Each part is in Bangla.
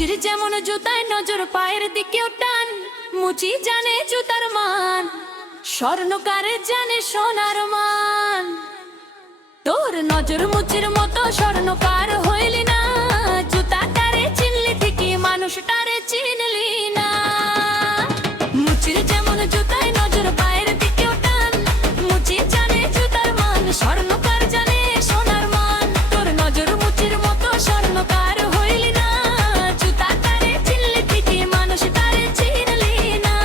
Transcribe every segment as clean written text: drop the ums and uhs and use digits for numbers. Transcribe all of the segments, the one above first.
মুচির যেমন জুতায় নজর পায়ের দিকেও টান, মুচি জানে জুতার মান, স্বর্ণকারে জানে সোনার মান। তোর নজর মুচির মতো স্বর্ণকার হইলি না, জুতাটারে চিনলি ঠিকই মানুষটারে চিনলি না। মুচির যেমন জুতায় নজর পায়ের দিকেও টান, মুচি জানে জুতার মান, স্বর্ণকার জানে সোনার মান। তোর নজর মুচির মতো স্বর্ণকার হইলি না, জুতাটারে চিনলি ঠিকই মানুষটারে চিনলি না।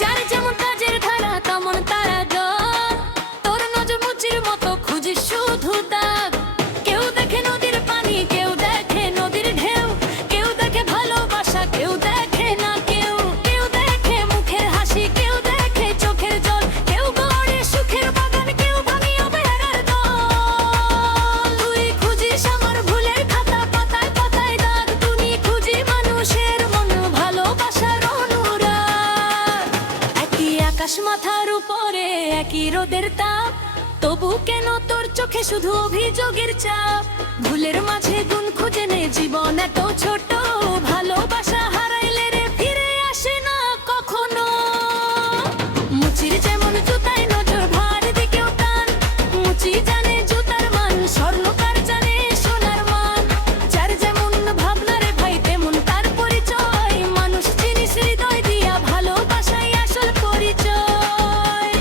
যার যেমন কাজের ধারা তেমন তারা জল, তোর নজর মুচির মতো খুঁজিস শুধু দাগ। কেউ দেখে নদীর পানি, কেউ দেখে নদীর ঢেউ, কেউ দেখে ভালোবাসা, কেউ দেখে না কেউ। কেউ দেখে মুখের হাসি, কেউ দেখে চোখের জল, কেউ গড়ে সুখের বাগান, কেউ ভাঙিয়ে বেড়ার দল। তুই খুঁজিস আমার ভুলের খাতা, পাতায় পাতায় দাগ। তুমি খুঁজি মানুষের মন, ভালোবাসার অনুরাগ। একই আকাশ মাথার উপরে, একই রোদের তাপ, তবু কেন তোর চোখে শুধু অভিযোগের চাপ? ভুলের মাঝে গুণ খুঁজে নে, জীবন এত ছোট, ভালোবাসা হারাইলে রে ফিরে আসে না কখনো। মুচির যেমন জুতায় নজর ভার দিকেও টান, মুচি জানে জুতার মান, স্বর্ণকার জানে সোনার মান। যার যেমন ভাবনা রে ভাই তেমন তার পরিচয়, মানুষ চিনিস হৃদয় দিয়া, ভালোবাসাই আসল পরিচয়।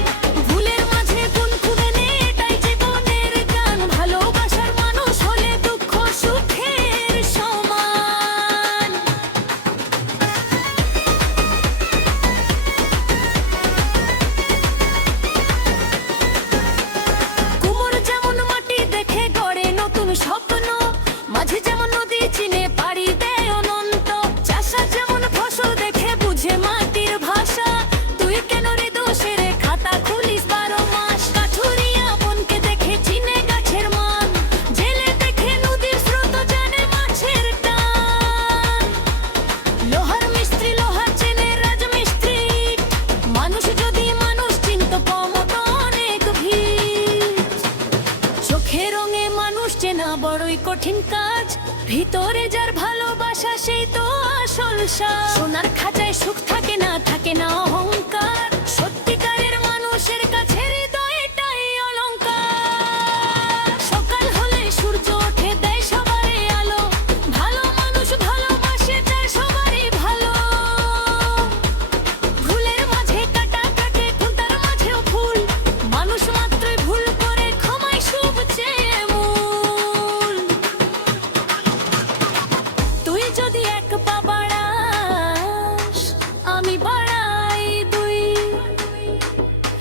ভুলের মাঝে গুণ খুঁজে নে, এটাই জীবনের গান। ভালোবাসার মানুষ হলে দুঃখ সুখের সমান। কুমোর যেমন মাটি দেখে গড়ে নতুন স্বপ্ন, মাঝে যেমন নদী চিনে পাড়ি দেয় অনন্ত। চাষা যেমন ফসল দেখে বুঝে মাটির ভাষা, তুই কেন রে দোষের খাতা খুলিস 12 মাস? কাঠুরিয়া বনকে দেখে চিনে গাছের মান, জেলে দেখে নদীর স্রোত জানে মাছের টান। লোহার মিস্ত্রি লোহা চেনে রাজমিস্ত্রি, মানুষ যদি মানুষ চিনত কম তো অনেক ভিড়। চোখে রঙে মানুষ চেনা বড়ই কঠিন কাজ, ভিতরে যার ভালোবাসা সেই তো আসল সাজ। সোনার খাঁচায় সুখ থাকে না, থাকে না অহংকার, সত্যিকারের মানুষের কাছে হৃদয়টাই অলংকার। সকাল হলে সূর্য ওঠে দেয় সবারই আলো, ভালো মানুষ ভালোবাসে চায় সবারই ভালো। ভুলের মাঝে কাটা কাটে, খুঁটার মাঝেও ফুল, মানুষ মাত্রই ভুল করে, ক্ষমায় সবচেয়ে মূল। তুই যদি এক পা বাড়াস, আমি বাড়াই 2,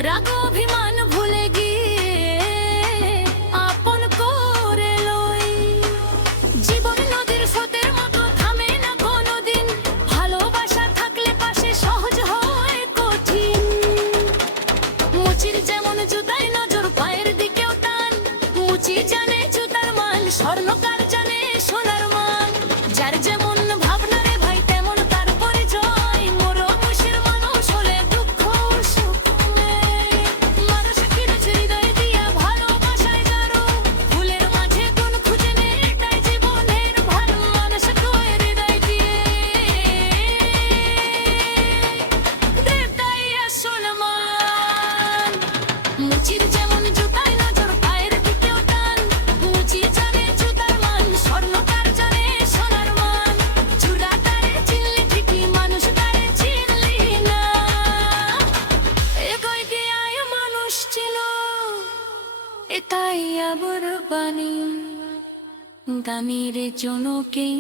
রাগ অভিমান ভুলে গিয়ে আপন করে লই। জীবন নদীর স্রোতের মতো থামে না কোনোদিন, ভালোবাসা থাকলে পাশে সহজ হয় কঠিন। মুচির যেমন জুতায় নজর পায়ের দিকেও টান, মুচি জানে জুতার মান, স্বর্ণকার জানে সোনার মান। যার যেমন ভাবনা রে ভাই তেমন তার পরিচয়, মরমুষের মানুষ হলে দুঃখ সুখ নেই। মানুষ কিনেছে হৃদয় দিয়া, ভালোবাসায় গাঢ়, ভুলের মাঝে গুণ খুঁজে নে, এটাই জীবনের ভালো। মানুষ তোয় হৃদয় দিয়ে দেবতাই আসল মান। মুচির যেমন জুতায় নজর পায়ের দিকেও টান, মুচি জানে জুতার মান, স্বর্ণকার জানে সোনার মান। জুড়াটারে চিনলি ঠিকই মানুষটারে চিনলি না। এগোয় গিয়ায় মানুষ ছিল, এটাই আবার বাণী গানের জনকেই।